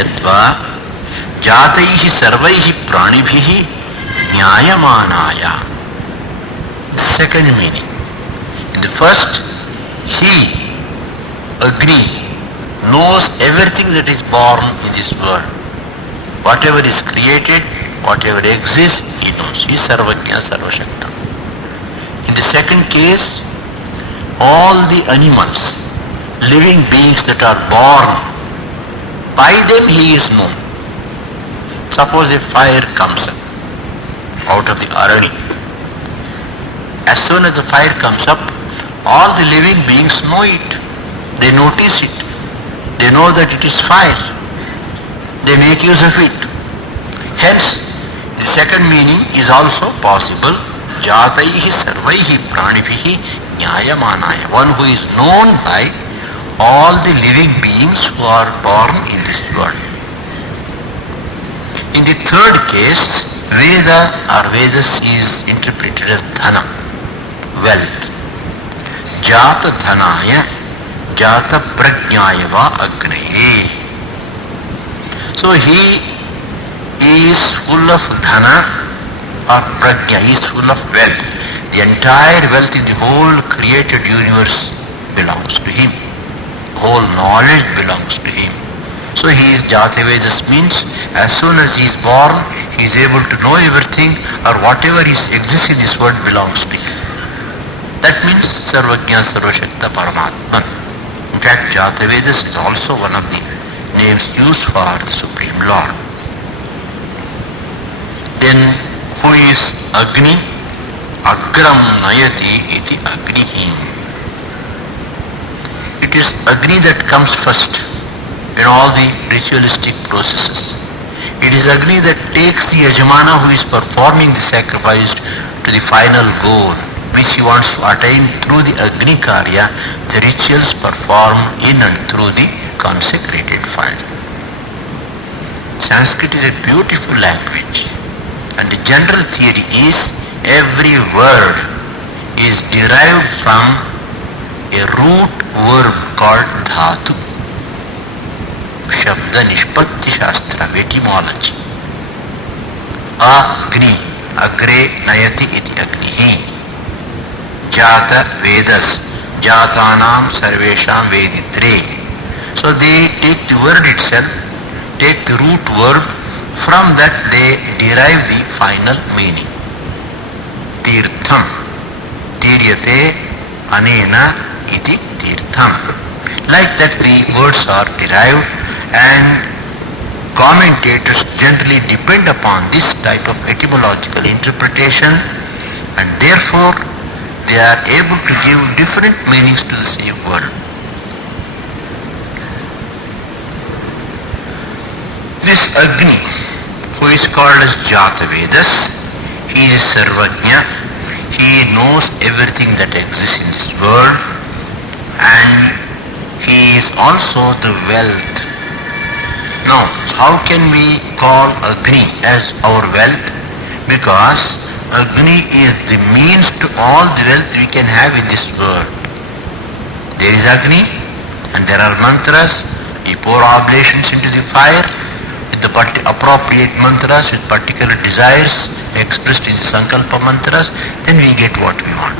yadva jataihi sarvaihi pranibhihi nyayamanaya. Second meaning. In the first, he, Agni, knows everything that is born in this world. Whatever is created, whatever exists, he knows. He is Sarvajna Sarvashakta. In the second case, all the animals, living beings that are born, by them he is known. Suppose a fire comes up out of the arani. As soon as the fire comes up, all the living beings know it. They notice it. They know that it is fire. They make use of it. Hence, the second meaning is also possible. Jataihi sarvaihi pranibhihi nyayamanaya. One who is known by all the living beings who are born in this world. In the third case, Veda or Vedas is interpreted as dhana, wealth. Jata dhanaya, jata prajnaya va agnaye. So he is full of dhana or prajna, he is full of wealth. The entire wealth in the whole created universe belongs to him. Whole knowledge belongs to him. So he is Jata Vedas means as soon as he is born, he is able to know everything, or whatever exists in this world belongs to him. That means Sarvajna Sarvashakta Paramatman. In fact, Jata Vedas is also one of the names used for the Supreme Lord. Then who is Agni? Agram Nayati iti Agnihi. It is Agni that comes first in all the ritualistic processes. It is Agni that takes the Yajamana who is performing the sacrifice to the final goal, which he wants to attain through the Agni Karya, the rituals performed in and through the consecrated fire. Sanskrit is a beautiful language, and the general theory is every word is derived from a root verb called dhatu. Shabda Nishpatti Shastra, etymology. Agni, agre nayati iti agnihi. Jata Vedas, jatanam sarvesham veditre. So they take the word itself, take the root verb, from that they derive the final meaning. Tirtham, tiryate anena iti tirtham. Like that the words are derived, and commentators generally depend upon this type of etymological interpretation, and therefore they are able to give different meanings to the same word. This Agni, who is called as Jata Vedas, he is Sarvajna, he knows everything that exists in this world, and he is also the wealth. Now, how can we call Agni as our wealth? Because Agni is the means to all the wealth we can have in this world. There is Agni, and there are mantras. We pour oblations into the fire with the appropriate mantras, with particular desires expressed in the Sankalpa mantras, then we get what we want.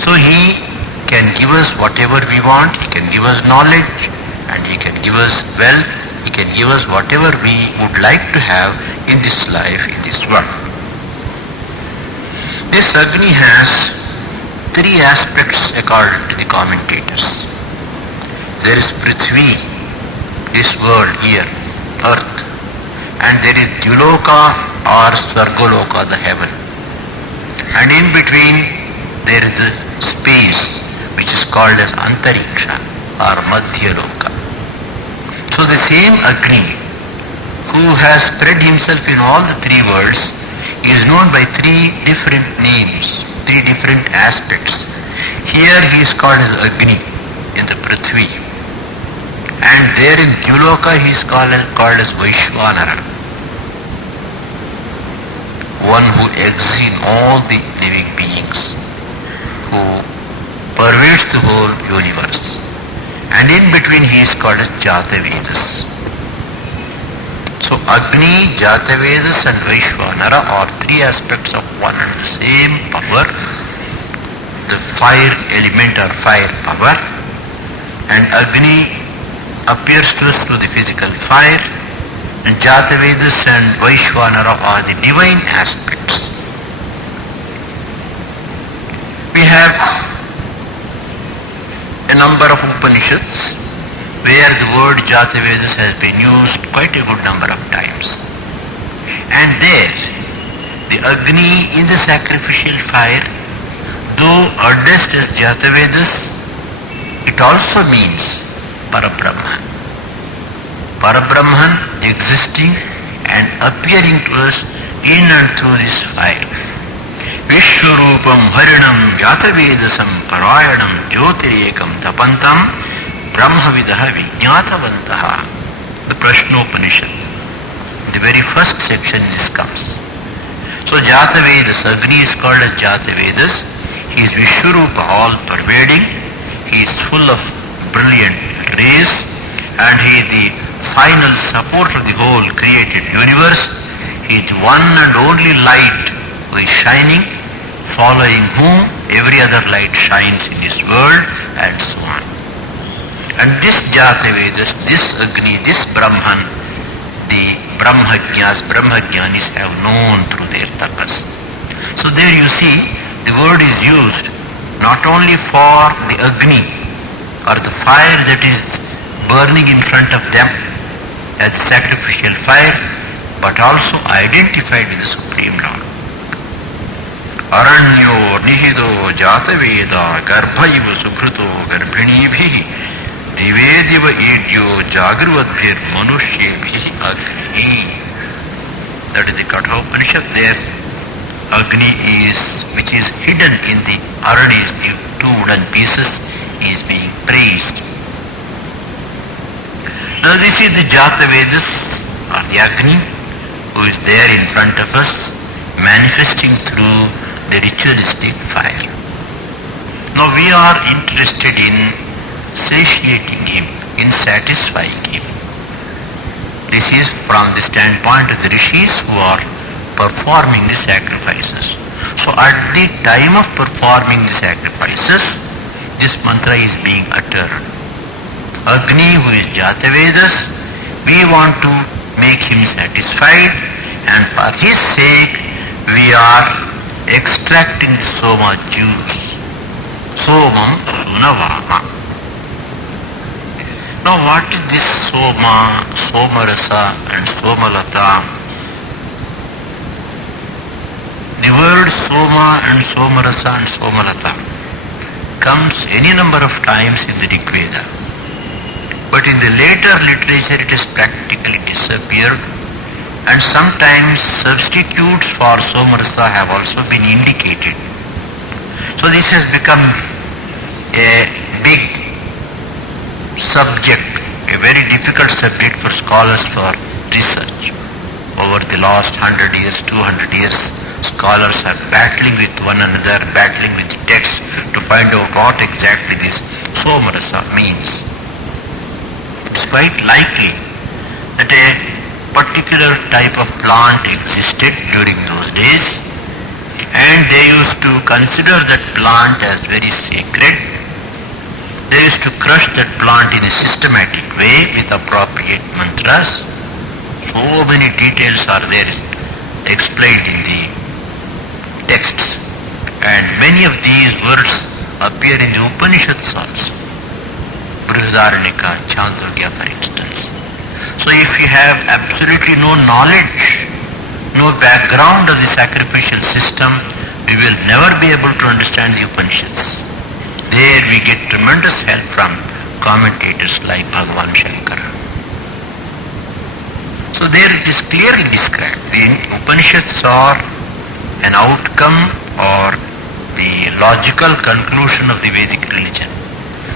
So he can give us whatever we want, he can give us knowledge, and he can give us wealth, he can give us whatever we would like to have in this life, in this world. This Agni has three aspects according to the commentators. There is Prithvi, this world here, earth, and there is Dyuloka or Swargoloka, the heaven. And in between there is the space, which is called as Antariksha or Madhyaloka. So the same Agni, who has spread himself in all the three worlds, is known by three different names, three different aspects. Here he is called as Agni in the Prithvi, and there in Dyuloka he is called as Vaishvanara, one who exists in all the living beings, who pervades the whole universe. And in between he is called as Jata Vedas. So Agni, Jatavedas and Vaishvanara are three aspects of one and the same power. The fire element or fire power, and Agni appears to us through the physical fire, and Jatavedas and Vaishvanara are the divine aspects. We have a number of Upanishads where the word Jatavedas has been used quite a good number of times. And there, the Agni in the sacrificial fire, though addressed as Jatavedas, it also means Parabrahman. Parabrahman existing and appearing to us in and through this fire. Vishwarupam Harinam Jatavedasam Parayanam Jyotirekam Tapantam Brahmavidaha Vijnatavantaha. The Prashnopanishad. The very first section this comes. So Jatavedas, Agni is called as Jatavedas. He is Vishwarupa, all pervading. He is full of brilliant rays, and he is the final support of the whole created universe. He is one and only light who is shining, following whom every other light shines in this world, and so on. And this Jatavedas, this Agni, this Brahman, the Brahmajnanis have known through their tapas. So there you see, the word is used not only for the Agni or the fire that is burning in front of them as a sacrificial fire, but also identified with the Supreme Lord. Aranyo nihido Jataveda garbhaiva subhruto garbhinibhi Divediva idyo jagruvadbhir manushebhi agni. That is the Kathopanishad. There Agni is, which is hidden in the aranis, the two wooden pieces, is being praised. Now this is the Jatavedas or the Agni who is there in front of us, manifesting through the ritualistic fire. Now we are interested in satiating him, in satisfying him. This is from the standpoint of the rishis who are performing the sacrifices. So at the time of performing the sacrifices, this mantra is being uttered. Agni, who is Jatavedas, we want to make him satisfied, and for his sake we are extracting the soma juice. Somam sunavama. Now what is this soma, somarasa and somalata? The word soma and somarasa and somalata comes any number of times in the Rig Veda. But in the later literature it has practically disappeared, and sometimes substitutes for somarasa have also been indicated. So this has become a big subject, a very difficult subject for scholars for research. Over the last 100 years, 200 years, scholars are battling with one another, battling with the text to find out what exactly this somarasa means. It's quite likely that a particular type of plant existed during those days, and they used to consider that plant as very sacred. They used to crush that plant in a systematic way with appropriate mantras. So many details are there explained in the texts, and many of these words appear in the Upanishads also. Brihadaranyaka, Chandogya for instance. So if you have absolutely no knowledge, no background of the sacrificial system, we will never be able to understand the Upanishads. There we get tremendous help from commentators like Bhagavan Shankara. So there it is clearly described. The Upanishads are an outcome or the logical conclusion of the Vedic religion.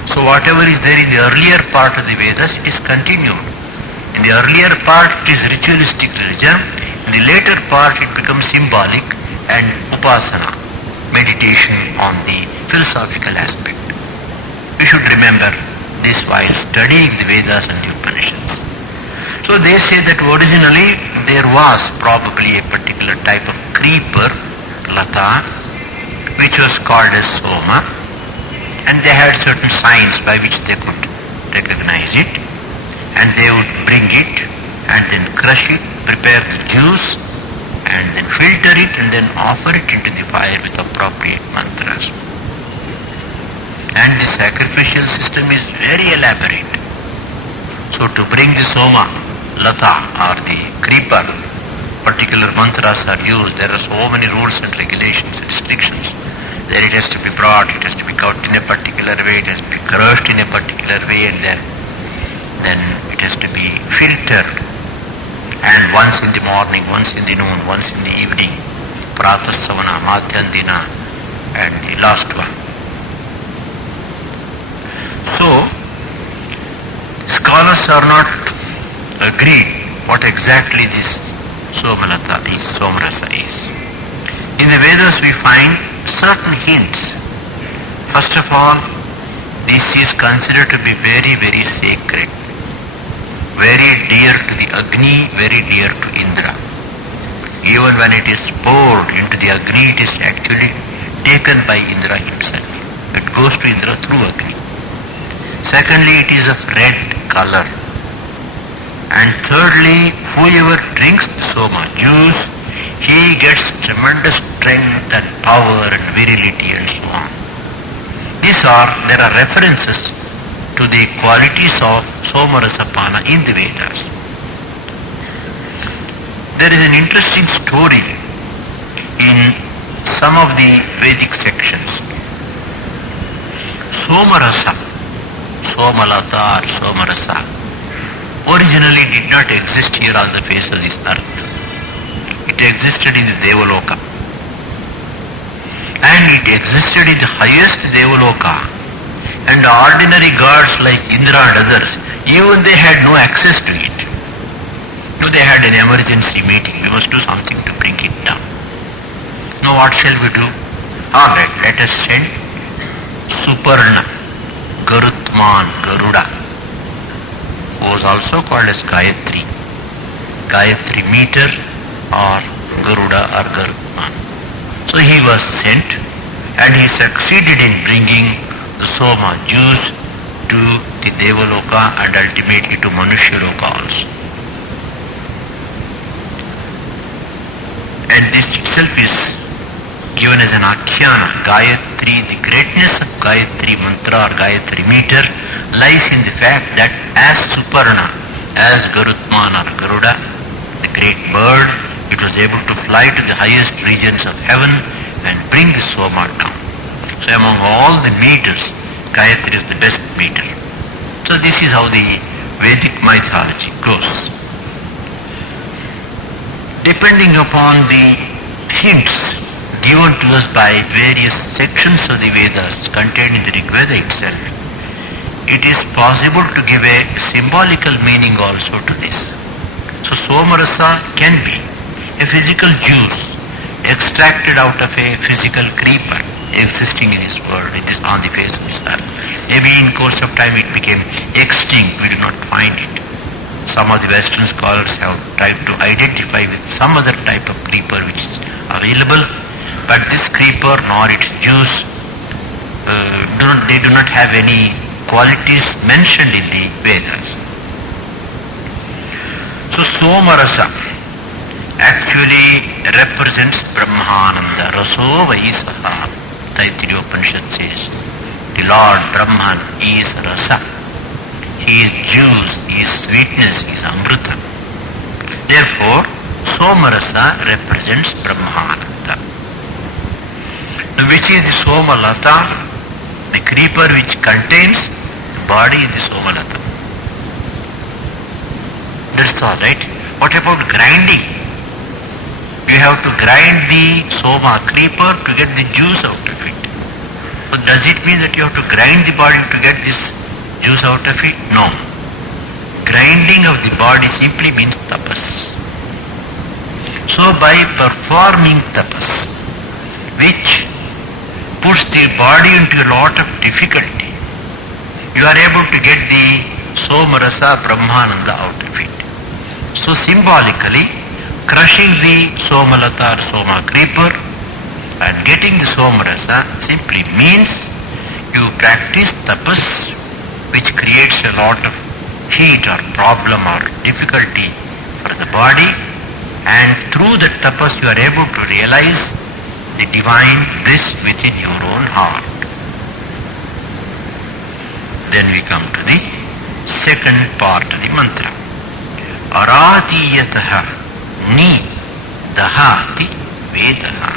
So whatever is there in the earlier part of the Vedas, it is continued. In the earlier part it is ritualistic religion. In the later part it becomes symbolic and upasana, meditation on the philosophical aspect. We should remember this while studying the Vedas and the Upanishads. So they say that originally there was probably a particular type of creeper, lata, which was called as soma, and they had certain signs by which they could recognize it, and they would bring it and then crush it, prepare the juice, and then filter it and then offer it into the fire with appropriate mantras. And the sacrificial system is very elaborate. So to bring the soma, lata or the creeper, particular mantras are used. There are so many rules and regulations and restrictions. Then it has to be brought, it has to be cut in a particular way, it has to be crushed in a particular way, and then it has to be filtered. And once in the morning, once in the noon, once in the evening, pratasavana, madhyandina, and the last one. So, scholars are not agreed what exactly this somalata is, somarasa is. In the Vedas we find certain hints. First of all, this is considered to be very, very sacred, very dear to the Agni, very dear to Indra. Even when it is poured into the Agni, it is actually taken by Indra himself. It goes to Indra through Agni. Secondly, it is of red color. And thirdly, whoever drinks the soma juice, he gets tremendous strength and power and virility and so on. There are references to the qualities of somarasapana in the Vedas. There is an interesting story in some of the Vedic sections. Somarasa, somalata or somarasa, originally did not exist here on the face of this earth. It existed in the Devaloka. And it existed in the highest Devaloka. And ordinary gods like Indra and others, even they had no access to it. No, they had an emergency meeting. We must do something to bring it down. Now what shall we do? Alright, let us send Suparna, Garutman, Garuda, who was also called as Gayatri meter or Garuda or Garutman. So he was sent and he succeeded in bringing the soma juice to the Devaloka and ultimately to Manushya-loka also. And this itself is given as an akhyana. Gayatri, the greatness of Gayatri mantra or Gayatri meter lies in the fact that as Suparna, as Garutman or Garuda, the great bird, it was able to fly to the highest regions of heaven and bring the soma down. So among all the meters, Gayatri is the best meter. So this is how the Vedic mythology goes. Depending upon the hints given to us by various sections of the Vedas contained in the Rig Veda itself, it is possible to give a symbolical meaning also to this. So somarasa can be a physical juice extracted out of a physical creeper existing in this world, on the face of this earth. Maybe in course of time it became extinct, we do not find it. Some of the Western scholars have tried to identify with some other type of creeper which is available, but this creeper nor its juice, they do not have any qualities mentioned in the Vedas. So Somarasa actually represents Brahmananda. Raso Vaisaha, Taittiriya Upanishad says. The Lord Brahman is Rasa. He is juice, he is sweetness, he is Amrita. Therefore, Somarasa represents Brahmananda. Now, which is the Somalata? The creeper which contains the body is the Somalata. That's all right. What about grinding? You have to grind the soma creeper to get the juice out of it. So does it mean that you have to grind the body to get this juice out of it? No. Grinding of the body simply means tapas. So by performing tapas, which puts the body into a lot of difficulty, you are able to get the Somarasa Brahmananda out of it. So symbolically, crushing the Somalata or Soma creeper and getting the Somarasa simply means you practice tapas, which creates a lot of heat or problem or difficulty for the body, and through that tapas you are able to realize the divine bliss within your own heart. Then we come to the second part of the mantra. Aratiyataha ni dahati vedaha.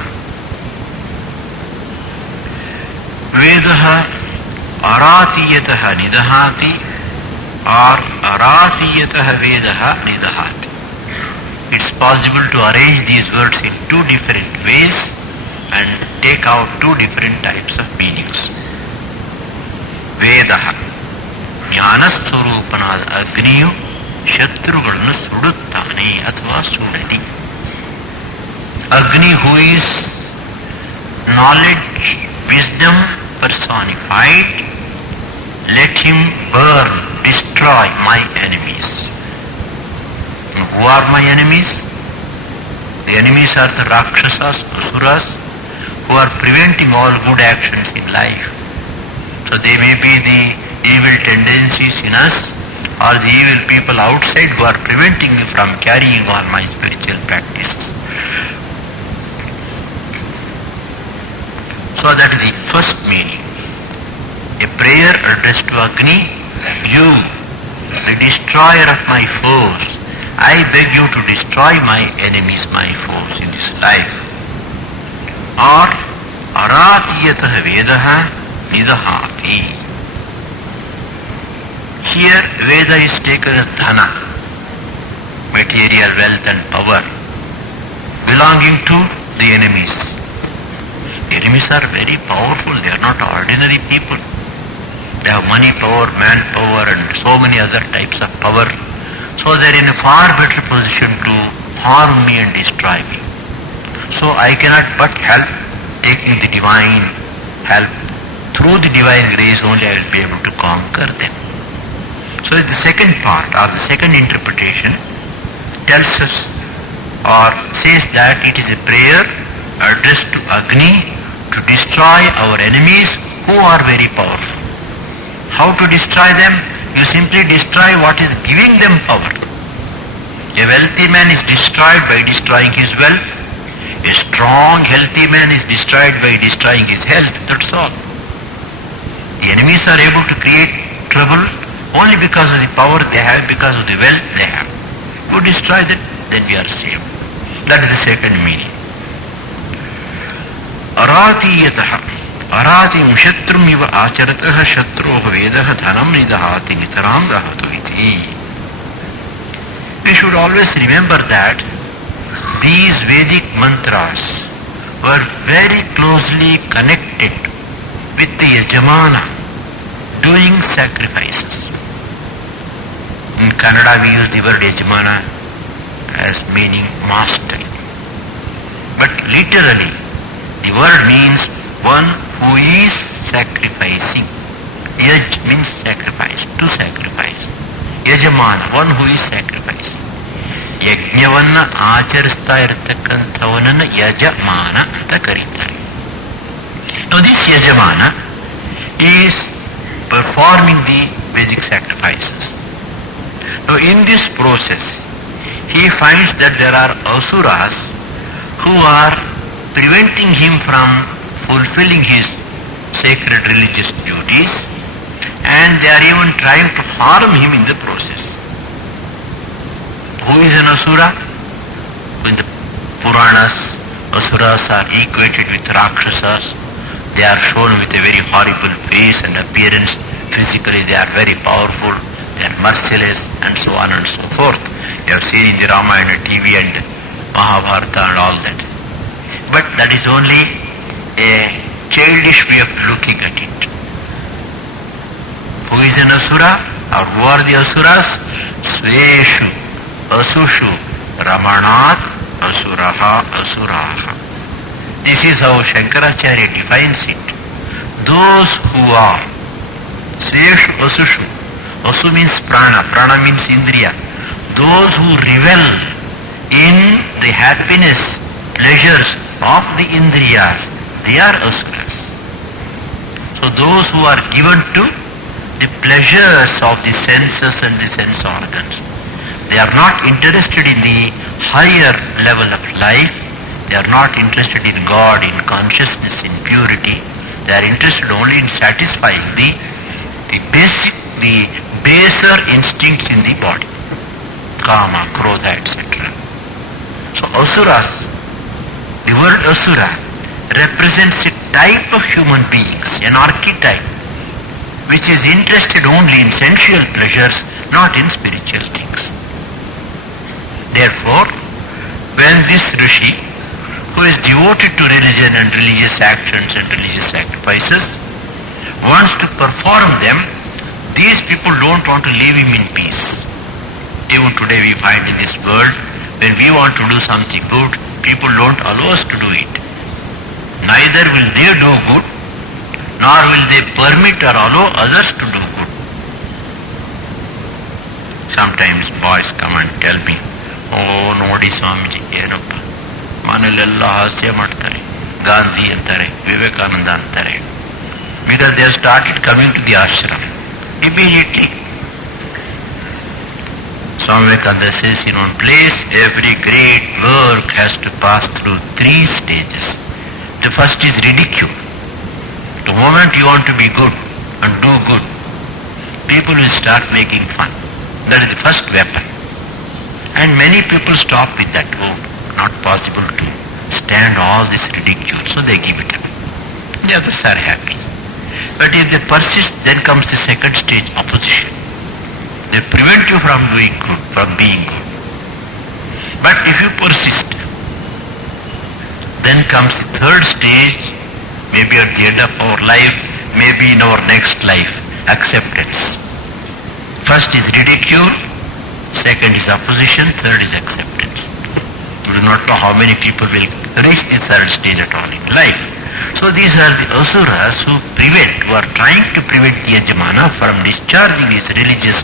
Vedaha aratiyataha nidahati or aratiyataha vedaha nidahati. It's possible to arrange these words in two different ways and take out two different types of meanings. Vedaha ಜ್ಞಾನಸ್ವರೂಪನಾದ ಅಗ್ನಿಯು ಶತ್ರುಗಳನ್ನು ಸುಡುತ್ತಾನೆ ಅಥವಾ ಸುಡಲಿ. Agni, who is knowledge, wisdom personified, let him burn, destroy my enemies. And who are my enemies? The enemies are the Rakshasas, Asuras, who are preventing all good actions in life. So they may be the evil tendencies in us or the evil people outside who are preventing me from carrying on my spiritual practices. So that is the first meaning. A prayer addressed to Agni, you, the destroyer of my foes, I beg you to destroy my enemies, my foes in this life. Or aratiyataha vedaha nidahati. Here Veda is taken as dhana, material wealth and power, belonging to the enemies. The enemies are very powerful, they are not ordinary people. They have money power, manpower and so many other types of power. So they are in a far better position to harm me and destroy me. So I cannot but help taking the divine help. Through the divine grace only I will be able to conquer them. So the second part or the second interpretation tells us or says that it is a prayer addressed to Agni to destroy our enemies who are very powerful. How to destroy them? You simply destroy what is giving them power. A wealthy man is destroyed by destroying his wealth. A strong, healthy man is destroyed by destroying his health. That's all. The enemies are able to create trouble only because of the power they have, because of the wealth they have. You destroy that, then we are saved. That is the second meaning. Aratiyataha. Aratim shatrum iva acharataha shatroha vedaha dhanam nidahati nitaram dahatu iti. We should always remember that these Vedic mantras were very closely connected with the Yajamana doing sacrifices. In Kannada we use the word Yajamana as meaning master. But literally the word means one who is sacrificing. Yaj means sacrifice, to sacrifice. Yajamana, one who is sacrificing. ಯಜ್ಞವನ್ನ ಆಚರಿಸ್ತಾ ಇರತಕ್ಕಂಥವನನ್ನು ಯಜಮಾನ ಅಂತ ಕರೀತಾರೆ. Now this Yajamana is performing the basic sacrifices. Now in this process he finds that there are asuras who are preventing him from fulfilling his sacred religious duties, and they are even trying to harm him in the process. Who is an asura? In the Puranas, asuras are equated with Rakshasas. They are shown with a very horrible face and appearance. Physically they are very powerful, they are merciless and so on and so forth. You have seen in the Ramayana TV and Mahabharata and all that. But that is only a childish way of looking at it. Who is an asura? Or who are the asuras? Sveshu asushu ramanat asuraha asuraha. This is how Shankaracharya defines it. Those who are Sveshu asushu. Asu means prana, prana means indriya. those who revel in the happiness, pleasures of the indriyas, they are asuras. So those who are given to the pleasures of the senses and the sense organs, they are not interested in the higher level of life. They are not interested in God, in consciousness, in purity. They are interested only in satisfying the baser instincts in the body, kama, krodha, etc. So asuras, the word asura represents a type of human beings, an archetype, which is interested only in sensual pleasures, not in spiritual things. Therefore, when this rishi, who is devoted to religion and religious actions and religious sacrifices, wants to perform them, these people don't want to leave him in peace. Even today we find in this world, when we want to do something good, people don't allow us to do it. Neither will they do good, nor will they permit or allow others to do good. Sometimes boys come and tell me, oh, Nodi Swamiji, ಏನಪ್ಪ ಮನೆಯಲ್ಲೆಲ್ಲ ಹಾಸ್ಯ ಮಾಡ್ತಾರೆ, ಗಾಂಧಿ ಅಂತಾರೆ, ವಿವೇಕಾನಂದ ಅಂತಾರೆ. Because they have started coming to the ashram immediately. Swami Harshananda says in one place, every great work has to pass through 3 stages. The first is ridicule. The moment you want to be good and do good, people will start making fun. That is the first weapon. And many people stop with that. Oh, not possible to stand all this ridicule, so they give it up. The others are happy. But if they persist, then comes the second stage, opposition. They prevent you from doing good, from being good. But if you persist, then comes the third stage, maybe at the end of our life, maybe in our next life, acceptance. First is ridicule, second is opposition, third is acceptance. You do not know how many people will reach the third stage at all in life. So these are the asuras who are trying to prevent the Yajamana from discharging his religious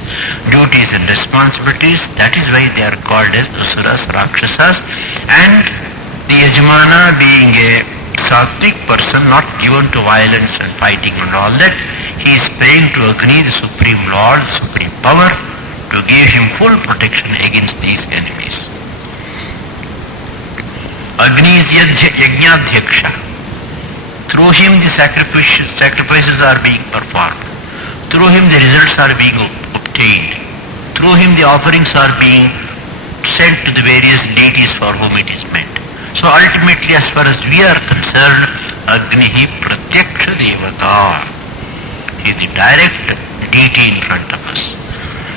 duties and responsibilities. That is why they are called as asuras, rakshasas. And the Yajamana, being a sattvic person, not given to violence and fighting and all that, he is praying to Agni, the Supreme Lord, the Supreme Power, to give him full protection against these enemies. Agni is Yajnadhyaksha. Through him the sacrifices are being performed. Through him the results are being obtained. Through him the offerings are being sent to the various deities for whom it is meant. So ultimately, as far as we are concerned, Agnihi Pratyaksha Devata. He is the direct deity in front of us.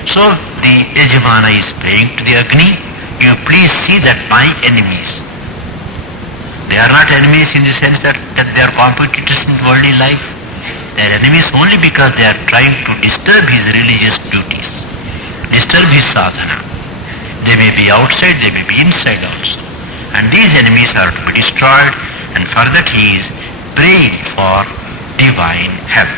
So the Yajamana is praying to the Agni, you please see that my enemies, they are not enemies in the sense that they are competitors in worldly life. They are enemies only because they are trying to disturb his religious duties, disturb his sadhana. They may be outside, they may be inside also. And these enemies are to be destroyed, and for that he is praying for divine help.